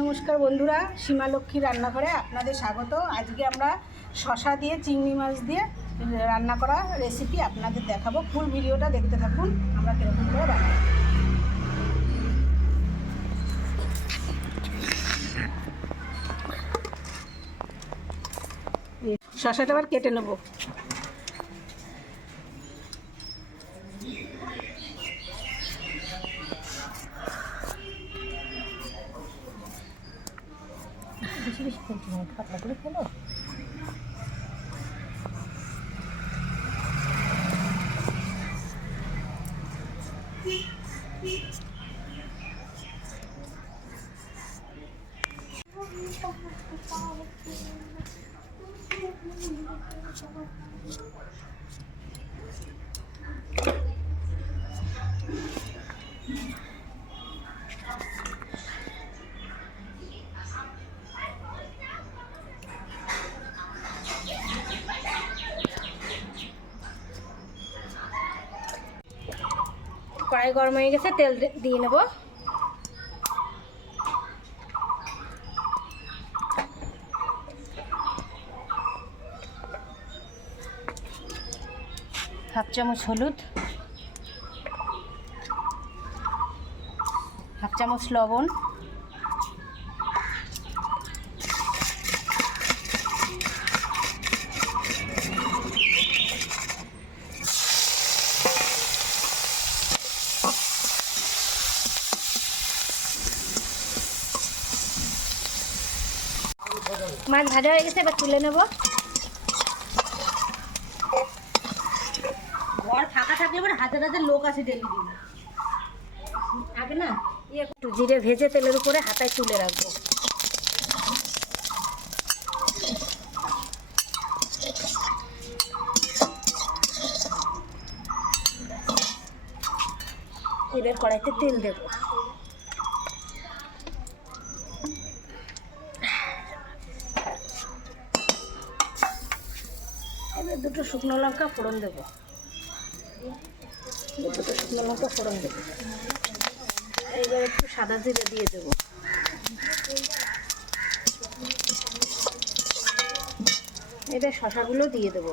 নমস্কার বন্ধুরা, সীমা লক্ষ্মী রান্নাঘরে আপনাদের স্বাগত। আজকে আমরা শসা দিয়ে চিংড়ি মাছ দিয়ে রান্না করা রেসিপি আপনাদের দেখাবো। ফুল ভিডিওটা দেখতে থাকুন আমরা কীরকম করে বানাই। শসাটা আবার কেটে নেব। বেশি বেশি ফেলছি না, পাতলা করে ফেলো। কড়াই গরম হয়ে গেছে, তেল দিয়ে নেব। হাফ চামচ হলুদ, হাফ চামচ লবণ, মাছ ভাজা হয়ে গেছে, এবার তুলে নেব। ঘর ফাঁকা থাকলে এবার হাজার হাজার লোক আছে ডেলি দিন আগে না। একটু জিরে ভেজে তেলের উপরে হাতায় তুলে রাখবো। এবার কড়াইতে তেল দেব। এবার দুটো শুকনো লঙ্কা ফোড়ন দেবো। দুটো শুকনো লঙ্কা ফোড়ন দেবো। এবার একটু সাদা জিরে দিয়ে দেবো। এবার শসাগুলো দিয়ে দেবো।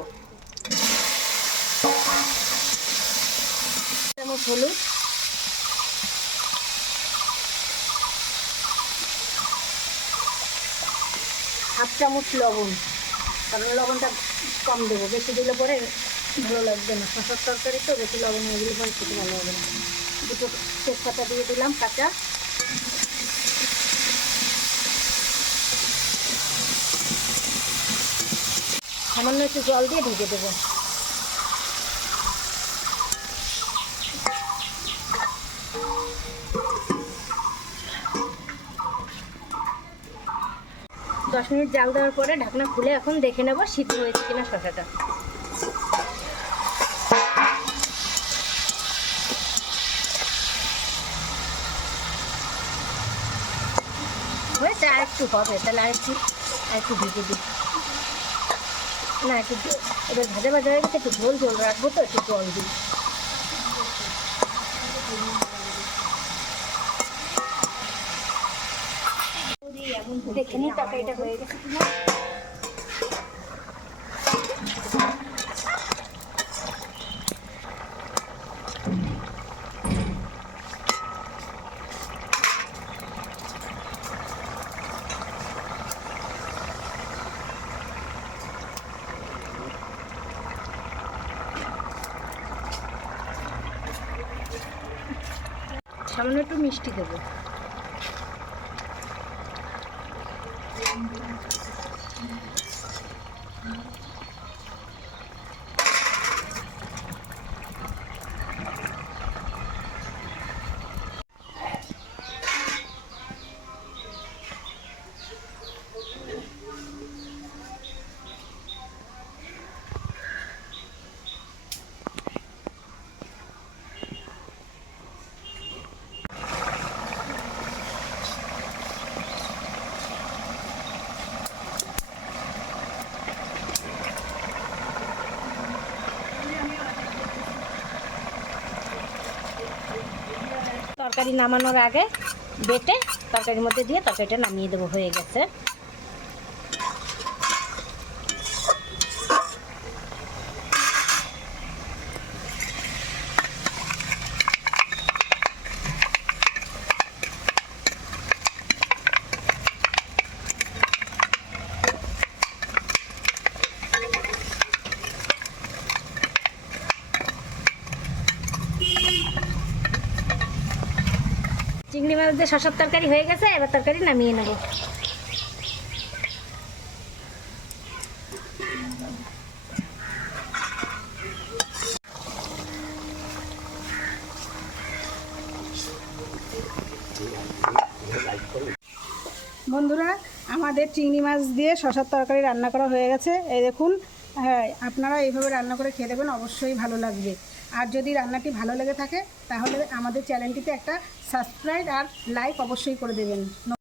চামচ হলুদ, হাফ চামচ লবণ, কারণ লবণটা কম দেবো, বেশি দিলে পরে ভালো লাগবে না। শসার তরকারি তো বেশি লবণ হয়ে গেলে পরে খেতে ভালো হবে না। দুটো তেজপাতা দিয়ে দিলাম কাঁচা। সামান্য একটু জল দিয়ে ঢেকে দেবো। দশ মিনিট জাল দেওয়ার পরে ঢাকনা খুলে এখন দেখে নেব সিদ্ধ হয়েছে কিনা শসাটা। হয়েছে, আর একটু হবে, তাহলে আরেকটু ভিজে দিই না। একটু এবার ভাজা ভাজা হয়ে গেছে, একটু ঝোল ঝোল রাখবো, তো একটু জল দিই। দেখে নিই তরকারিটা হয়ে গেছে কিনা। সামান্য একটু মিষ্টি দেবো। তরকারি নামানোর আগে বেটে তরকারির মধ্যে দিয়ে তরকারিটা নামিয়ে দেবো, হয়ে গেছে। চিংড়ি মাছ দিয়ে শসার তরকারি হয়ে গেছে, এবার তরকারি নামিয়ে নেব। বন্ধুরা, আমাদের চিংড়ি মাছ দিয়ে শসার তরকারি রান্না করা হয়ে গেছে। এই দেখুন, হ্যাঁ, আপনারা এইভাবে রান্না করে খেয়ে দেবেন, অবশ্যই ভালো লাগবে। আর যদি রান্নাটি ভালো লেগে থাকে তাহলে আমাদের চ্যানেলটিতে একটা সাবস্ক্রাইব আর লাইক অবশ্যই করে দেবেন।